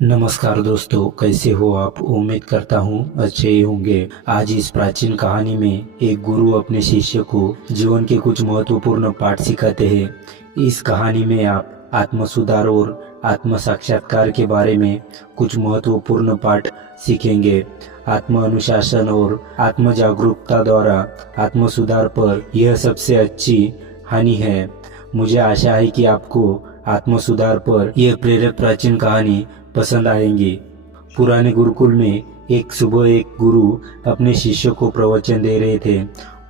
नमस्कार दोस्तों, कैसे हो आप। उम्मीद करता हूँ अच्छे ही होंगे। आज इस प्राचीन कहानी में एक गुरु अपने शिष्य को जीवन के कुछ महत्वपूर्ण पाठ सिखाते हैं। इस कहानी में आप आत्म सुधार और आत्म साक्षात्कार के बारे में कुछ महत्वपूर्ण पाठ सीखेंगे। आत्म अनुशासन और आत्म जागरूकता द्वारा आत्म सुधार पर यह सबसे अच्छी हानि है। मुझे आशा है कि आपको आत्म सुधार पर यह प्रेरक प्राचीन कहानी पसंद आएंगी। पुराने गुरुकुल में एक सुबह एक गुरु अपने शिष्य को प्रवचन दे रहे थे।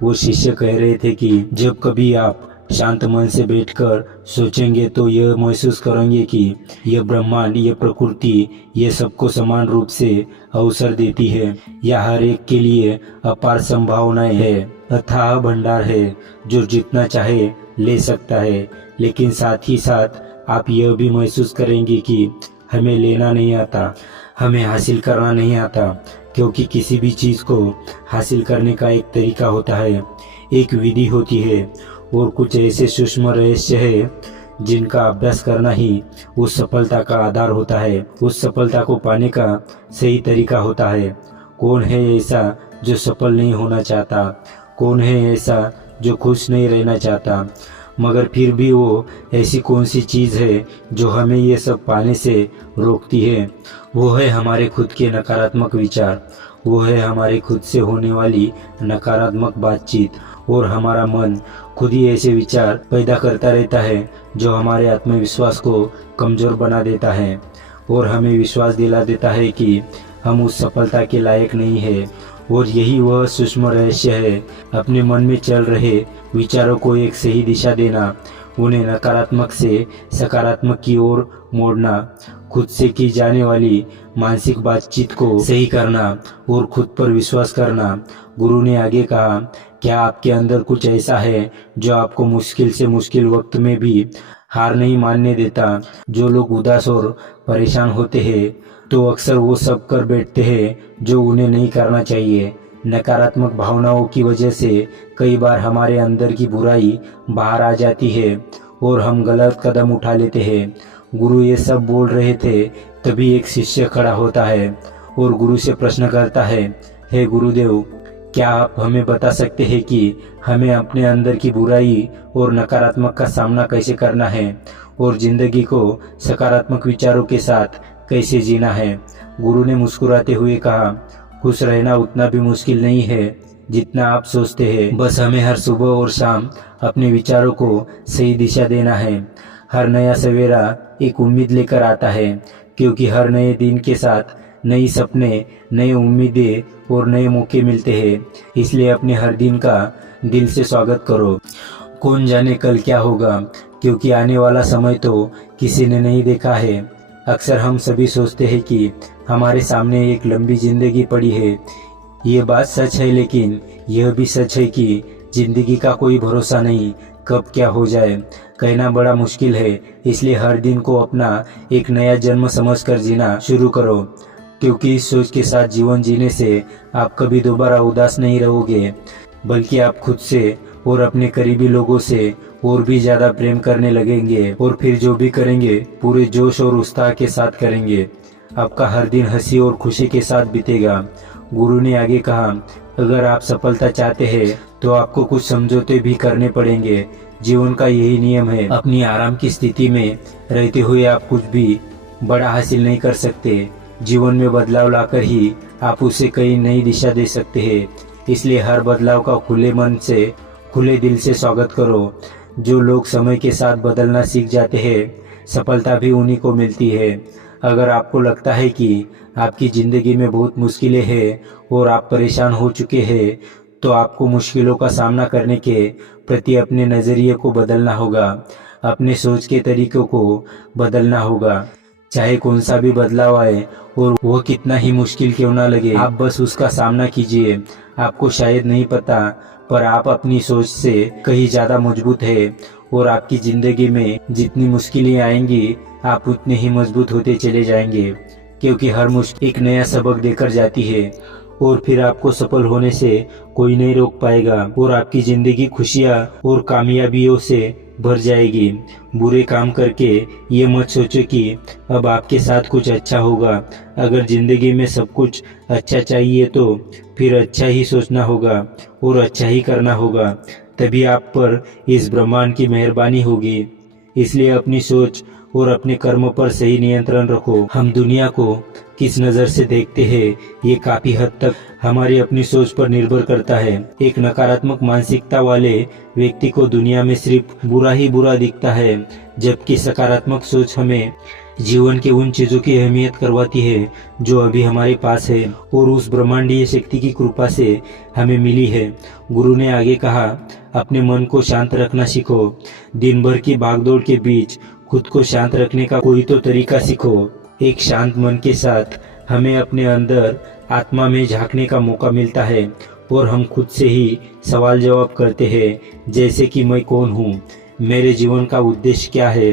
वो शिष्य कह रहे थे कि जब कभी आप शांत मन से बैठकर सोचेंगे तो यह महसूस करेंगे कि यह ब्रह्मांड, यह प्रकृति, यह सबको समान रूप से अवसर देती है। यह हर एक के लिए अपार संभावनाएं है, अथाह भंडार है जो जितना चाहे ले सकता है। लेकिन साथ ही साथ आप यह भी महसूस करेंगे कि हमें लेना नहीं आता, हमें हासिल करना नहीं आता, क्योंकि किसी भी चीज़ को हासिल करने का एक तरीका होता है, एक विधि होती है और कुछ ऐसे सूक्ष्म रहस्य है जिनका अभ्यास करना ही उस सफलता का आधार होता है, उस सफलता को पाने का सही तरीका होता है। कौन है ऐसा जो सफल नहीं होना चाहता? कौन है ऐसा जो खुश नहीं रहना चाहता? मगर फिर भी वो ऐसी कौन सी चीज़ है जो हमें ये सब पाने से रोकती है? वो है हमारे खुद के नकारात्मक विचार, वो है हमारे खुद से होने वाली नकारात्मक बातचीत। और हमारा मन खुद ही ऐसे विचार पैदा करता रहता है जो हमारे आत्मविश्वास को कमज़ोर बना देता है और हमें विश्वास दिला देता है कि हम उस सफलता के लायक नहीं है। और यही वह सूक्ष्म रहस्य है, अपने मन में चल रहे विचारों को एक सही दिशा देना, उन्हें नकारात्मक से सकारात्मक की ओर मोड़ना, खुद से की जाने वाली मानसिक बातचीत को सही करना और खुद पर विश्वास करना। गुरु ने आगे कहा, क्या आपके अंदर कुछ ऐसा है जो आपको मुश्किल से मुश्किल वक्त में भी हार नहीं मानने देता? जो लोग उदास और परेशान होते हैं तो अक्सर वो सब कर बैठते हैं जो उन्हें नहीं करना चाहिए। नकारात्मक भावनाओं की वजह से कई बार हमारे अंदर की बुराई बाहर आ जाती है और हम गलत कदम उठा लेते हैं। गुरु ये सब बोल रहे थे, तभी एक शिष्य खड़ा होता है और गुरु से प्रश्न करता है, हे गुरुदेव, क्या आप हमें बता सकते हैं कि हमें अपने अंदर की बुराई और नकारात्मक का सामना कैसे करना है और जिंदगी को सकारात्मक विचारों के साथ कैसे जीना है? गुरु ने मुस्कुराते हुए कहा, खुश रहना उतना भी मुश्किल नहीं है जितना आप सोचते हैं। बस हमें हर सुबह और शाम अपने विचारों को सही दिशा देना है। हर नया सवेरा एक उम्मीद लेकर आता है, क्योंकि हर नए दिन के साथ नई सपने, नई उम्मीदें और नए मौके मिलते हैं। इसलिए अपने हर दिन का दिल से स्वागत करो। कौन जाने कल क्या होगा, क्योंकि आने वाला समय तो किसी ने नहीं देखा है। अक्सर हम सभी सोचते हैं कि हमारे सामने एक लंबी जिंदगी पड़ी है। ये बात सच है, लेकिन यह भी सच है कि जिंदगी का कोई भरोसा नहीं, कब क्या हो जाए कहना बड़ा मुश्किल है। इसलिए हर दिन को अपना एक नया जन्म समझकर जीना शुरू करो, क्योंकि इस सोच के साथ जीवन जीने से आप कभी दोबारा उदास नहीं रहोगे, बल्कि आप खुद से और अपने करीबी लोगों से और भी ज्यादा प्रेम करने लगेंगे। और फिर जो भी करेंगे पूरे जोश और उत्साह के साथ करेंगे। आपका हर दिन हंसी और खुशी के साथ बीतेगा। गुरु ने आगे कहा, अगर आप सफलता चाहते हैं तो आपको कुछ समझौते भी करने पड़ेंगे। जीवन का यही नियम है, अपनी आराम की स्थिति में रहते हुए आप कुछ भी बड़ा हासिल नहीं कर सकते। जीवन में बदलाव लाकर ही आप उसे कई नई दिशा दे सकते हैं। इसलिए हर बदलाव का खुले मन से, खुले दिल से स्वागत करो। जो लोग समय के साथ बदलना सीख जाते हैं, सफलता भी उन्हीं को मिलती है। अगर आपको लगता है कि आपकी ज़िंदगी में बहुत मुश्किलें हैं और आप परेशान हो चुके हैं, तो आपको मुश्किलों का सामना करने के प्रति अपने नज़रिए को बदलना होगा, अपने सोच के तरीकों को बदलना होगा। चाहे कौन सा भी बदलाव आए और वो कितना ही मुश्किल क्यों ना लगे, आप बस उसका सामना कीजिए। आपको शायद नहीं पता, पर आप अपनी सोच से कहीं ज़्यादा मजबूत है और आपकी ज़िंदगी में जितनी मुश्किलें आएंगी आप उतने ही मजबूत होते चले जाएंगे, क्योंकि हर मुश्किल एक नया सबक देकर जाती है। और फिर आपको सफल होने से कोई नहीं रोक पाएगा और आपकी जिंदगी खुशियाँ और कामयाबियों से भर जाएगी। बुरे काम करके ये मत सोचो कि अब आपके साथ कुछ अच्छा होगा। अगर जिंदगी में सब कुछ अच्छा चाहिए तो फिर अच्छा ही सोचना होगा और अच्छा ही करना होगा, तभी आप पर इस ब्रह्मांड की मेहरबानी होगी। इसलिए अपनी सोच और अपने कर्म पर सही नियंत्रण रखो। हम दुनिया को किस नज़र से देखते हैं ये काफ़ी हद तक हमारी अपनी सोच पर निर्भर करता है। एक नकारात्मक मानसिकता वाले व्यक्ति को दुनिया में सिर्फ बुरा ही बुरा दिखता है, जबकि सकारात्मक सोच हमें जीवन के उन चीज़ों की अहमियत करवाती है जो अभी हमारे पास है और उस ब्रह्मांडीय शक्ति की कृपा से हमें मिली है। गुरु ने आगे कहा, अपने मन को शांत रखना सीखो। दिन भर की भागदौड़ के बीच खुद को शांत रखने का कोई तो तरीका सीखो। एक शांत मन के साथ हमें अपने अंदर आत्मा में झांकने का मौका मिलता है और हम खुद से ही सवाल जवाब करते हैं, जैसे कि मैं कौन हूँ, मेरे जीवन का उद्देश्य क्या है,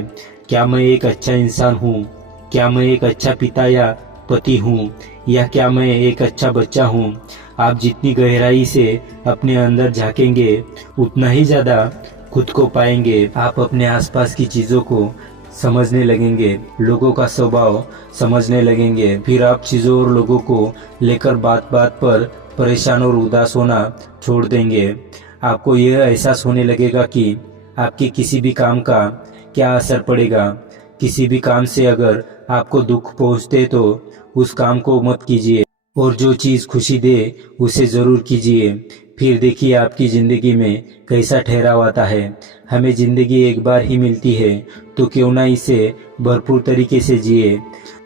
क्या मैं एक अच्छा इंसान हूँ, क्या मैं एक अच्छा पिता या पति हूँ, या क्या मैं एक अच्छा बच्चा हूँ। आप जितनी गहराई से अपने अंदर झांकेंगे उतना ही ज़्यादा खुद को पाएंगे। आप अपने आसपास की चीज़ों को समझने लगेंगे, लोगों का स्वभाव समझने लगेंगे। फिर आप चीज़ों और लोगों को लेकर बात बात पर परेशान और उदास होना छोड़ देंगे। आपको यह एहसास होने लगेगा कि आपके किसी भी काम का क्या असर पड़ेगा। किसी भी काम से अगर आपको दुख पहुंचते तो उस काम को मत कीजिए और जो चीज़ खुशी दे उसे ज़रूर कीजिए। फिर देखिए आपकी ज़िंदगी में कैसा ठहराव आता है। हमें ज़िंदगी एक बार ही मिलती है तो क्यों ना इसे भरपूर तरीके से जिए।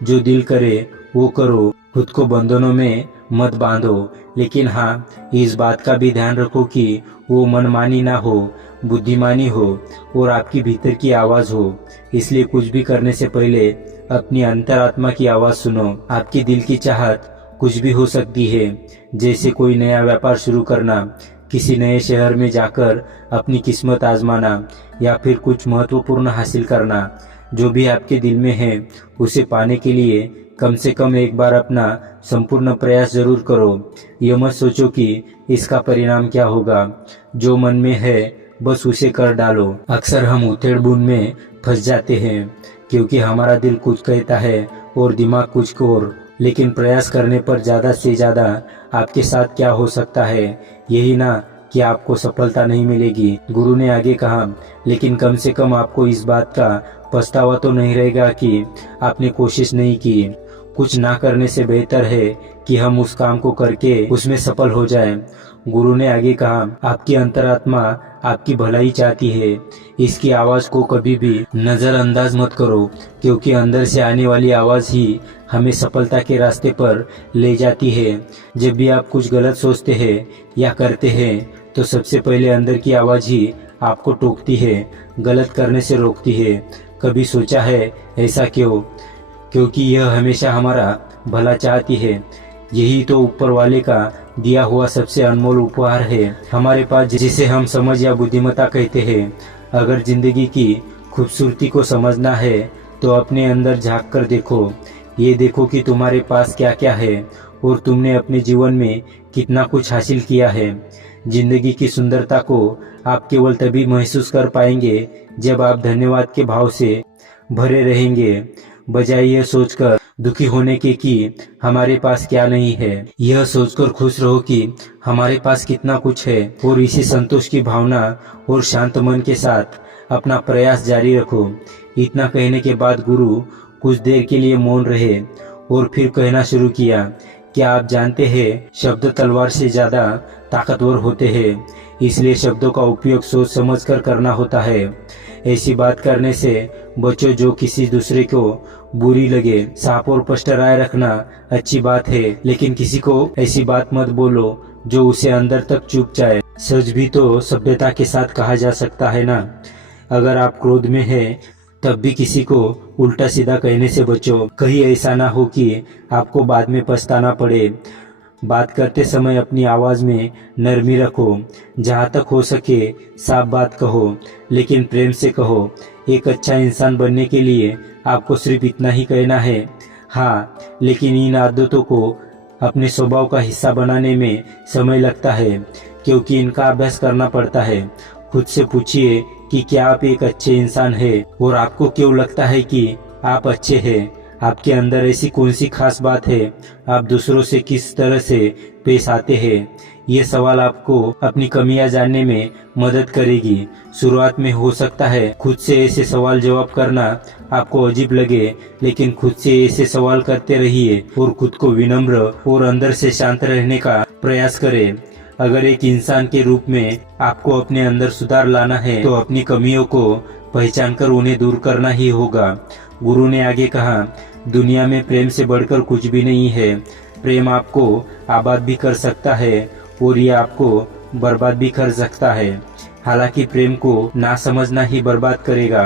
जो दिल करे वो करो, खुद को बंधनों में मत बांधो, लेकिन हाँ इस बात का भी ध्यान रखो कि वो मनमानी ना हो, बुद्धिमानी हो और आपकी भीतर की आवाज़ हो। इसलिए कुछ भी करने से पहले अपनी अंतरात्मा की आवाज़ सुनो। आपकी दिल की चाहत कुछ भी हो सकती है, जैसे कोई नया व्यापार शुरू करना, किसी नए शहर में जाकर अपनी किस्मत आजमाना या फिर कुछ महत्वपूर्ण हासिल करना। जो भी आपके दिल में है उसे पाने के लिए कम से कम एक बार अपना संपूर्ण प्रयास जरूर करो। यह मत सोचो कि इसका परिणाम क्या होगा। जो मन में है बस उसे कर डालो। अक्सर हम उथेड़-बुन में फंस जाते हैं क्योंकि हमारा दिल कुछ कहता है और दिमाग कुछ और, लेकिन प्रयास करने पर ज़्यादा से ज़्यादा आपके साथ क्या हो सकता है यही ना कि आपको सफलता नहीं मिलेगी। गुरु ने आगे कहा, लेकिन कम से कम आपको इस बात का पछतावा तो नहीं रहेगा कि आपने कोशिश नहीं की। कुछ ना करने से बेहतर है कि हम उस काम को करके उसमें सफल हो जाएं। गुरु ने आगे कहा, आपकी अंतरात्मा आपकी भलाई चाहती है। इसकी आवाज़ को कभी भी नज़रअंदाज मत करो, क्योंकि अंदर से आने वाली आवाज़ ही हमें सफलता के रास्ते पर ले जाती है। जब भी आप कुछ गलत सोचते हैं या करते हैं तो सबसे पहले अंदर की आवाज़ ही आपको टोकती है, गलत करने से रोकती है। कभी सोचा है ऐसा क्यों? क्योंकि यह हमेशा हमारा भला चाहती है। यही तो ऊपर वाले का दिया हुआ सबसे अनमोल उपहार है हमारे पास, जिसे हम समझ या बुद्धिमत्ता कहते हैं। अगर जिंदगी की खूबसूरती को समझना है तो अपने अंदर झांक कर देखो। ये देखो कि तुम्हारे पास क्या क्या है और तुमने अपने जीवन में कितना कुछ हासिल किया है। जिंदगी की सुंदरता को आप केवल तभी महसूस कर पाएंगे जब आप धन्यवाद के भाव से भरे रहेंगे, बजाय यह सोचकर दुखी होने के कि हमारे पास क्या नहीं है। यह सोचकर खुश रहो कि हमारे पास कितना कुछ है और इसी संतोष की भावना और शांत मन के साथ अपना प्रयास जारी रखो। इतना कहने के बाद गुरु कुछ देर के लिए मौन रहे और फिर कहना शुरू किया, क्या आप जानते हैं शब्द तलवार से ज्यादा ताकतवर होते हैं, इसलिए शब्दों का उपयोग सोच समझ कर करना होता है। ऐसी बात करने से बचो जो किसी दूसरे को बुरी लगे। साफ और स्पष्ट राय रखना अच्छी बात है, लेकिन किसी को ऐसी बात मत बोलो जो उसे अंदर तक चुभ जाए। सच भी तो सभ्यता के साथ कहा जा सकता है ना। अगर आप क्रोध में हैं तब भी किसी को उल्टा सीधा कहने से बचो, कहीं ऐसा ना हो कि आपको बाद में पछताना पड़े। बात करते समय अपनी आवाज़ में नरमी रखो। जहाँ तक हो सके साफ बात कहो, लेकिन प्रेम से कहो। एक अच्छा इंसान बनने के लिए आपको सिर्फ इतना ही कहना है, हाँ, लेकिन इन आदतों को अपने स्वभाव का हिस्सा बनाने में समय लगता है, क्योंकि इनका अभ्यास करना पड़ता है। खुद से पूछिए कि क्या आप एक अच्छे इंसान हैं और आपको क्यों लगता है कि आप अच्छे हैं। आपके अंदर ऐसी कौन सी खास बात है, आप दूसरों से किस तरह से पेश आते हैं। ये सवाल आपको अपनी कमियां जानने में मदद करेगी। शुरुआत में हो सकता है खुद से ऐसे सवाल जवाब करना आपको अजीब लगे, लेकिन खुद से ऐसे सवाल करते रहिए और खुद को विनम्र और अंदर से शांत रहने का प्रयास करें। अगर एक इंसान के रूप में आपको अपने अंदर सुधार लाना है तो अपनी कमियों को पहचानकर उन्हें दूर करना ही होगा। गुरु ने आगे कहा, दुनिया में प्रेम से बढ़कर कुछ भी नहीं है। प्रेम आपको आबाद भी कर सकता है और ये आपको बर्बाद भी कर सकता है। हालांकि प्रेम को ना समझना ही बर्बाद करेगा,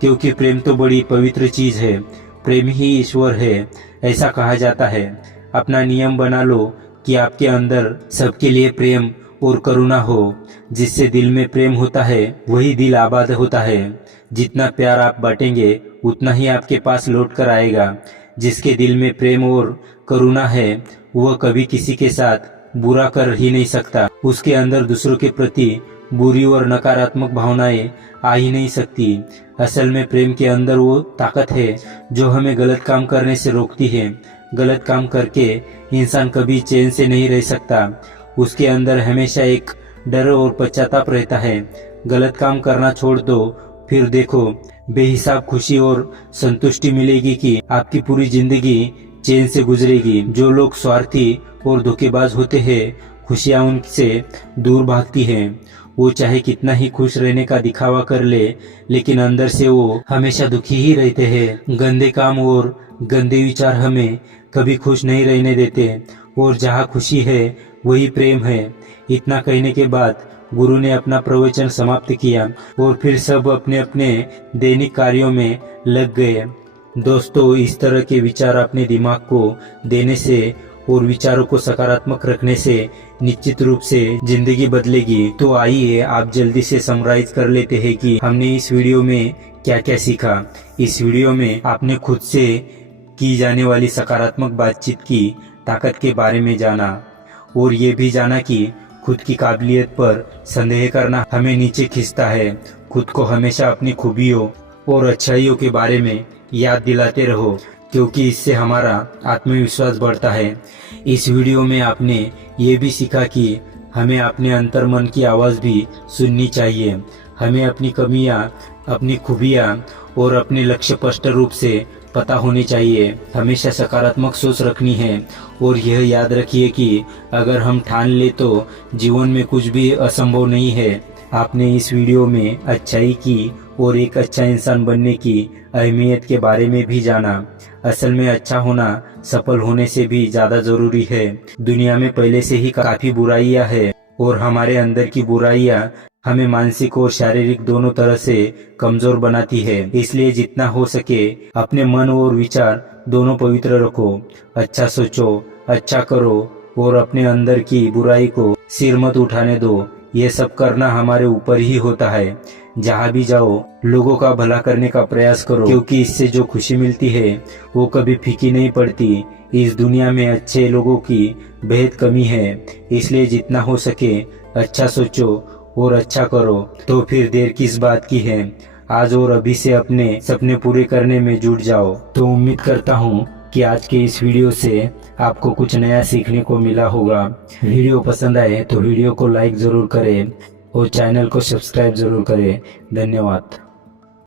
क्योंकि प्रेम तो बड़ी पवित्र चीज है। प्रेम ही ईश्वर है, ऐसा कहा जाता है। अपना नियम बना लो कि आपके अंदर सबके लिए प्रेम और करुणा हो। जिससे दिल में प्रेम होता है वही दिल आबाद होता है। जितना प्यार आप बांटेंगे उतना ही आपके पास लौट कर आएगा। जिसके दिल में प्रेम और करुणा है वह कभी किसी के साथ बुरा कर ही नहीं सकता। उसके अंदर दूसरों के प्रति बुरी और नकारात्मक भावनाएं आ ही नहीं सकती। असल में प्रेम के अंदर वो ताकत है जो हमें गलत काम करने से रोकती है। गलत काम करके इंसान कभी चैन से नहीं रह सकता। उसके अंदर हमेशा एक डर और पश्चाताप रहता है। गलत काम करना छोड़ दो, फिर देखो बेहिसाब खुशी और संतुष्टि मिलेगी कि आपकी पूरी जिंदगी चैन से गुजरेगी। जो लोग स्वार्थी और धोखेबाज होते हैं, खुशियां उनसे दूर भागती हैं। वो चाहे कितना ही खुश रहने का दिखावा कर ले, लेकिन अंदर से वो हमेशा दुखी ही रहते हैं। गंदे काम और गंदे विचार हमें कभी खुश नहीं रहने देते, और जहाँ खुशी है वही प्रेम है। इतना कहने के बाद गुरु ने अपना प्रवचन समाप्त किया और फिर सब अपने अपने दैनिक कार्यों में लग गए। दोस्तों, इस तरह के विचार अपने दिमाग को देने से और विचारों को सकारात्मक रखने से निश्चित रूप से जिंदगी बदलेगी। तो आइए आप जल्दी से समराइज कर लेते हैं कि हमने इस वीडियो में क्या क्या सीखा। इस वीडियो में आपने खुद से की जाने वाली सकारात्मक बातचीत की ताकत के बारे में जाना, और ये भी जाना कि खुद की काबिलियत पर संदेह करना हमें नीचे खींचता है। खुद को हमेशा अपनी खूबियों और अच्छाइयों के बारे में याद दिलाते रहो, क्योंकि इससे हमारा आत्मविश्वास बढ़ता है। इस वीडियो में आपने ये भी सीखा कि हमें अपने अंतर्मन की आवाज़ भी सुननी चाहिए। हमें अपनी कमियां, अपनी खूबियां और अपने लक्ष्य स्पष्ट रूप से पता होने चाहिए। हमेशा सकारात्मक सोच रखनी है, और यह याद रखिए कि अगर हम ठान ले तो जीवन में कुछ भी असंभव नहीं है। आपने इस वीडियो में अच्छाई की और एक अच्छा इंसान बनने की अहमियत के बारे में भी जाना। असल में अच्छा होना सफल होने से भी ज्यादा जरूरी है। दुनिया में पहले से ही काफी बुराइयां हैं, और हमारे अंदर की बुराइयां हमें मानसिक और शारीरिक दोनों तरह से कमजोर बनाती है। इसलिए जितना हो सके अपने मन और विचार दोनों पवित्र रखो। अच्छा सोचो, अच्छा करो, और अपने अंदर की बुराई को सिर मत उठाने दो। ये सब करना हमारे ऊपर ही होता है। जहाँ भी जाओ लोगों का भला करने का प्रयास करो, क्योंकि इससे जो खुशी मिलती है वो कभी फीकी नहीं पड़ती। इस दुनिया में अच्छे लोगों की बेहद कमी है, इसलिए जितना हो सके अच्छा सोचो और अच्छा करो। तो फिर देर किस बात की है, आज और अभी से अपने सपने पूरे करने में जुट जाओ। तो उम्मीद करता हूँ कि आज के इस वीडियो से आपको कुछ नया सीखने को मिला होगा। वीडियो पसंद आए तो वीडियो को लाइक जरूर करें और चैनल को सब्सक्राइब जरूर करें। धन्यवाद।